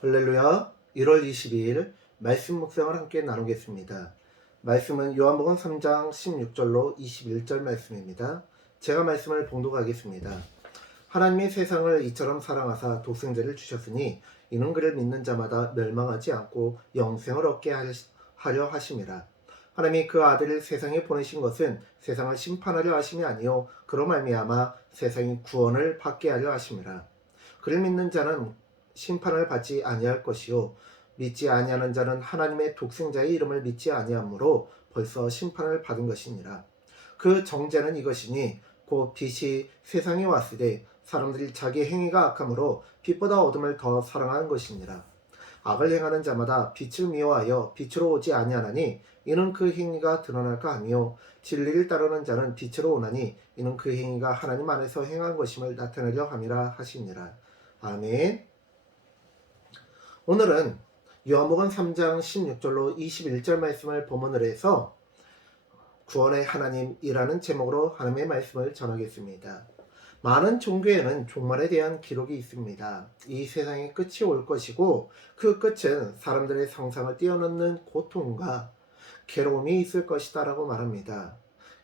할렐루야. 1월 22일 말씀 묵상을 함께 나누겠습니다. 말씀은 요한복음 3장 16절로 21절 말씀입니다. 제가 말씀을 봉독하겠습니다. 하나님이 세상을 이처럼 사랑하사 독생자를 주셨으니 이는 그를 믿는 자마다 멸망하지 않고 영생을 얻게 하려 하심이라. 하나님이 그 아들을 세상에 보내신 것은 세상을 심판하려 하심이 아니요 그로 말미암아 세상이 구원을 받게 하려 하심이라. 그를 믿는 자는 심판을 받지 아니할 것이요 믿지 아니하는 자는 하나님의 독생자의 이름을 믿지 아니하므로 벌써 심판을 받은 것이니라. 그 정죄는 이것이니 곧 빛이 세상에 왔으되 사람들이 자기 행위가 악함으로 빛보다 어둠을 더 사랑하는 것이니라. 악을 행하는 자마다 빛을 미워하여 빛으로 오지 아니하나니 이는 그 행위가 드러날까 하며 진리를 따르는 자는 빛으로 오나니 이는 그 행위가 하나님 안에서 행한 것임을 나타내려 함이라 하시니라. 아멘. 오늘은 요한복음 3장 16절로 21절 말씀을 본문으로 해서 구원의 하나님이라는 제목으로 하나님의 말씀을 전하겠습니다. 많은 종교에는 종말에 대한 기록이 있습니다. 이 세상의 끝이 올 것이고 그 끝은 사람들의 상상을 뛰어넘는 고통과 괴로움이 있을 것이다 라고 말합니다.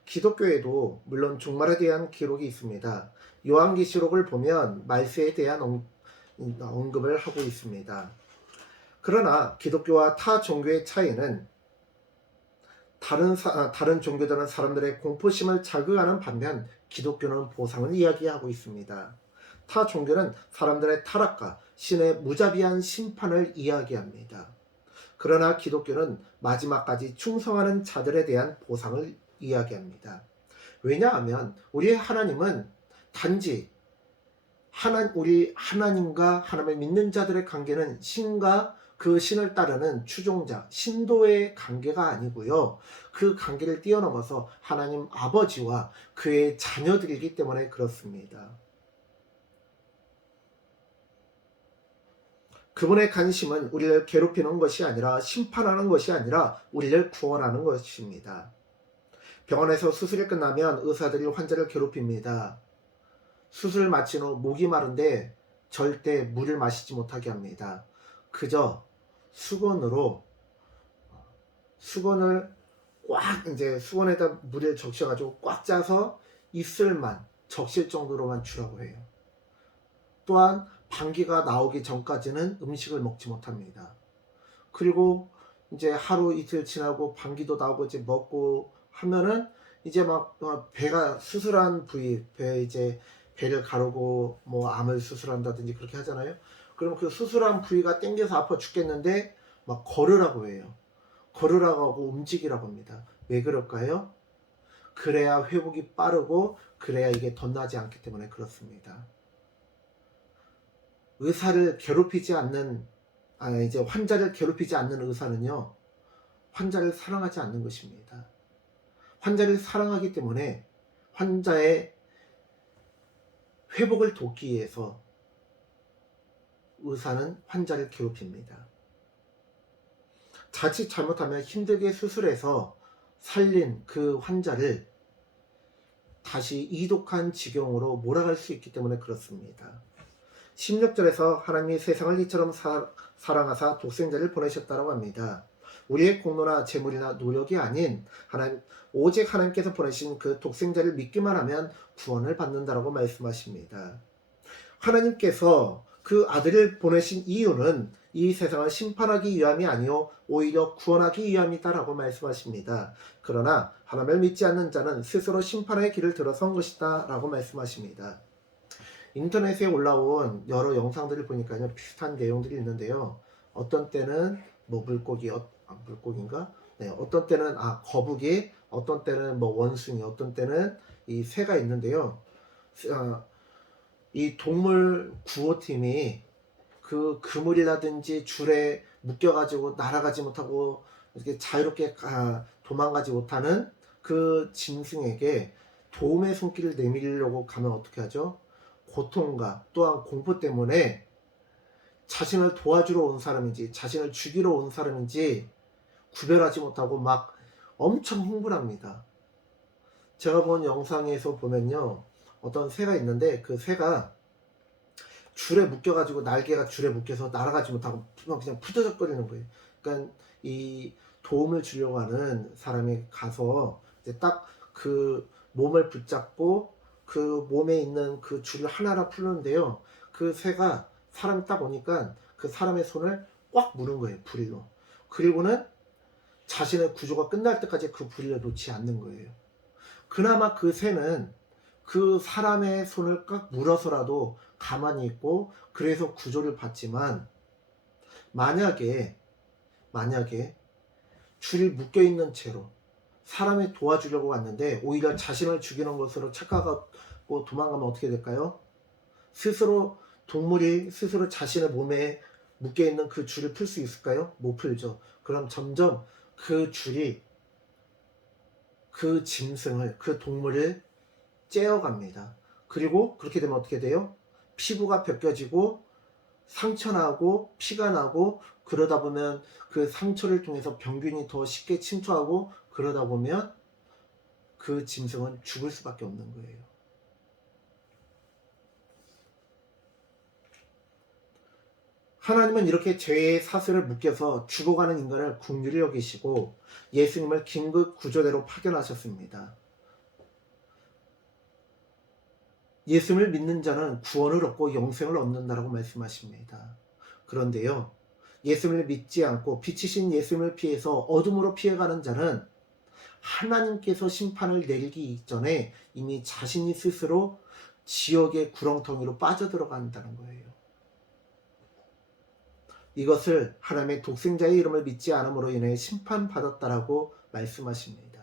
기독교에도 물론 종말에 대한 기록이 있습니다. 요한계시록을 보면 말세에 대한 언급을 하고 있습니다. 그러나 기독교와 타 종교의 차이는 다른 종교들은 사람들의 공포심을 자극하는 반면 기독교는 보상을 이야기하고 있습니다. 타 종교는 사람들의 타락과 신의 무자비한 심판을 이야기합니다. 그러나 기독교는 마지막까지 충성하는 자들에 대한 보상을 이야기합니다. 왜냐하면 우리의 하나님은 단지 우리 하나님과 하나님을 믿는 자들의 관계는 신과 그 신을 따르는 추종자, 신도의 관계가 아니고요. 그 관계를 뛰어넘어서 하나님 아버지와 그의 자녀들이기 때문에 그렇습니다. 그분의 관심은 우리를 괴롭히는 것이 아니라 심판하는 것이 아니라 우리를 구원하는 것입니다. 병원에서 수술이 끝나면 의사들이 환자를 괴롭힙니다. 수술 마친 후 목이 마른데 절대 물을 마시지 못하게 합니다. 그저 수건을 꽉 수건에다 물을 적셔가지고 꽉 짜서 입술만 적실 정도로만 주라고 해요. 또한 방귀가 나오기 전까지는 음식을 먹지 못합니다. 그리고 이제 하루 이틀 지나고 방귀도 나오고 이제 먹고 하면은 이제 막 배가 수술한 부위, 배를 가르고 뭐 암을 수술한다든지 그렇게 하잖아요. 그럼 그 수술한 부위가 땡겨서 아파 죽겠는데 막 걸으라고 해요. 걸으라고 하고 움직이라고 합니다. 왜 그럴까요? 그래야 회복이 빠르고 그래야 이게 덧나지 않기 때문에 그렇습니다. 환자를 괴롭히지 않는 의사는요, 환자를 사랑하지 않는 것입니다. 환자를 사랑하기 때문에 환자의 회복을 돕기 위해서 의사는 환자를 괴롭힙니다. 자칫 잘못하면 힘들게 수술해서 살린 그 환자를 다시 이독한 지경으로 몰아갈 수 있기 때문에 그렇습니다. 16절에서 하나님이 세상을 이처럼 사랑하사 독생자를 보내셨다고 합니다. 우리의 공로나 재물이나 노력이 아닌 오직 하나님께서 보내신 그 독생자를 믿기만 하면 구원을 받는다라고 말씀하십니다. 하나님께서 그 아들을 보내신 이유는 이 세상을 심판하기 위함이 아니요 오히려 구원하기 위함이다라고 말씀하십니다. 그러나 하나님을 믿지 않는 자는 스스로 심판의 길을 들어선 것이다 라고 말씀하십니다. 인터넷에 올라온 여러 영상들을 보니까요, 비슷한 내용들이 있는데요. 어떤 때는 물고기인가? 네, 어떤 때는 거북이, 어떤 때는 원숭이, 어떤 때는 이 새가 있는데요. 이 동물 구호팀이 그 그물이라든지 줄에 묶여가지고 날아가지 못하고 이렇게 자유롭게 도망가지 못하는 그 짐승에게 도움의 손길을 내밀려고 가면 어떻게 하죠? 고통과 또한 공포 때문에 자신을 도와주러 온 사람인지 자신을 죽이러 온 사람인지 구별하지 못하고 막 엄청 흥분합니다. 제가 본 영상에서 보면요, 어떤 새가 있는데 그 새가 줄에 묶여가지고 날개가 줄에 묶여서 날아가지 못하고 그냥 푸저적거리는 거예요. 그러니까 이 도움을 주려고 하는 사람이 가서 이제 딱 그 몸을 붙잡고 그 몸에 있는 그 줄을 하나하나 풀는데요. 그 새가 사람 딱 오니까 그 사람의 손을 꽉 무는 거예요. 부리로. 그리고는 자신의 구조가 끝날 때까지 그 부리를 놓지 않는 거예요. 그나마 그 새는 그 사람의 손을 꽉 물어서라도 가만히 있고 그래서 구조를 받지만 만약에 줄이 묶여 있는 채로 사람이 도와주려고 왔는데 오히려 자신을 죽이는 것으로 착각하고 도망가면 어떻게 될까요? 스스로 동물이 스스로 자신의 몸에 묶여 있는 그 줄을 풀 수 있을까요? 못 풀죠. 그럼 점점 그 줄이 그 짐승을 그 동물을 째어갑니다. 그리고 그렇게 되면 어떻게 돼요? 피부가 벗겨지고 상처 나고 피가 나고 그러다 보면 그 상처를 통해서 병균이 더 쉽게 침투하고 그러다 보면 그 짐승은 죽을 수밖에 없는 거예요. 하나님은 이렇게 죄의 사슬을 묶여서 죽어가는 인간을 긍휼히 여기시고 예수님을 긴급 구조대로 파견하셨습니다. 예수님을 믿는 자는 구원을 얻고 영생을 얻는다라고 말씀하십니다. 그런데요, 예수님을 믿지 않고 빛이신 예수님을 피해서 어둠으로 피해가는 자는 하나님께서 심판을 내리기 이전에 이미 자신이 스스로 지옥의 구렁텅이로 빠져들어간다는 거예요. 이것을 하나님의 독생자의 이름을 믿지 않음으로 인해 심판받았다라고 말씀하십니다.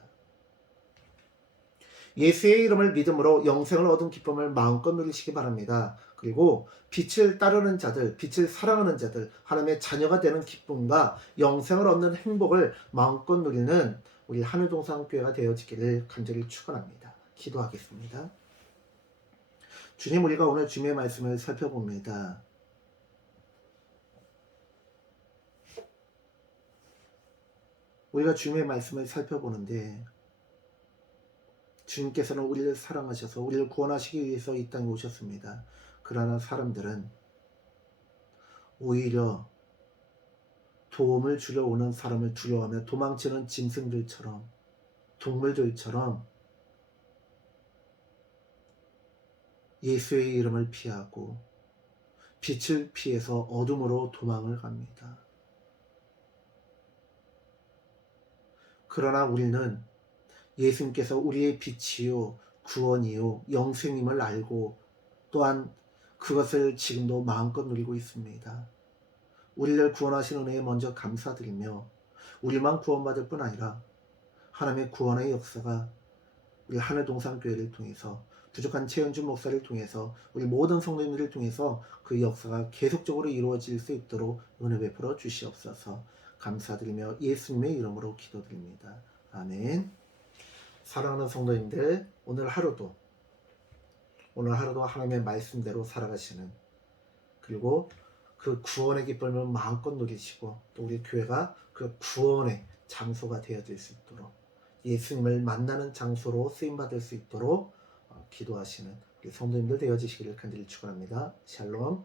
예수의 이름을 믿음으로 영생을 얻은 기쁨을 마음껏 누리시기 바랍니다. 그리고 빛을 따르는 자들, 빛을 사랑하는 자들, 하나님의 자녀가 되는 기쁨과 영생을 얻는 행복을 마음껏 누리는 우리 하늘동산교회가 되어지기를 간절히 축원합니다. 기도하겠습니다. 주님, 우리가 오늘 주님의 말씀을 살펴봅니다. 우리가 주님의 말씀을 살펴보는데 주님께서는 우리를 사랑하셔서 우리를 구원하시기 위해서 이 땅에 오셨습니다. 그러나 사람들은 오히려 도움을 주려 오는 사람을 두려워하며 도망치는 짐승들처럼 동물들처럼 예수의 이름을 피하고 빛을 피해서 어둠으로 도망을 갑니다. 그러나 우리는 예수님께서 우리의 빛이요 구원이요 영생임을 알고 또한 그것을 지금도 마음껏 누리고 있습니다. 우리를 구원하신 은혜에 먼저 감사드리며 우리만 구원받을 뿐 아니라 하나님의 구원의 역사가 우리 하늘동산교회를 통해서 부족한 최은준 목사를 통해서 우리 모든 성도님들을 통해서 그 역사가 계속적으로 이루어질 수 있도록 은혜 베풀어 주시옵소서. 감사드리며 예수님의 이름으로 기도드립니다. 아멘. 사랑하는 성도님들, 오늘 하루도 하나님의 말씀대로 살아가시는, 그리고 그 구원의 기쁨을 마음껏 누리시고 또 우리 교회가 그 구원의 장소가 되어질 수 있도록 예수님을 만나는 장소로 쓰임받을 수 있도록 기도하시는 우리 성도님들 되어지시기를 간절히 축원합니다. 샬롬.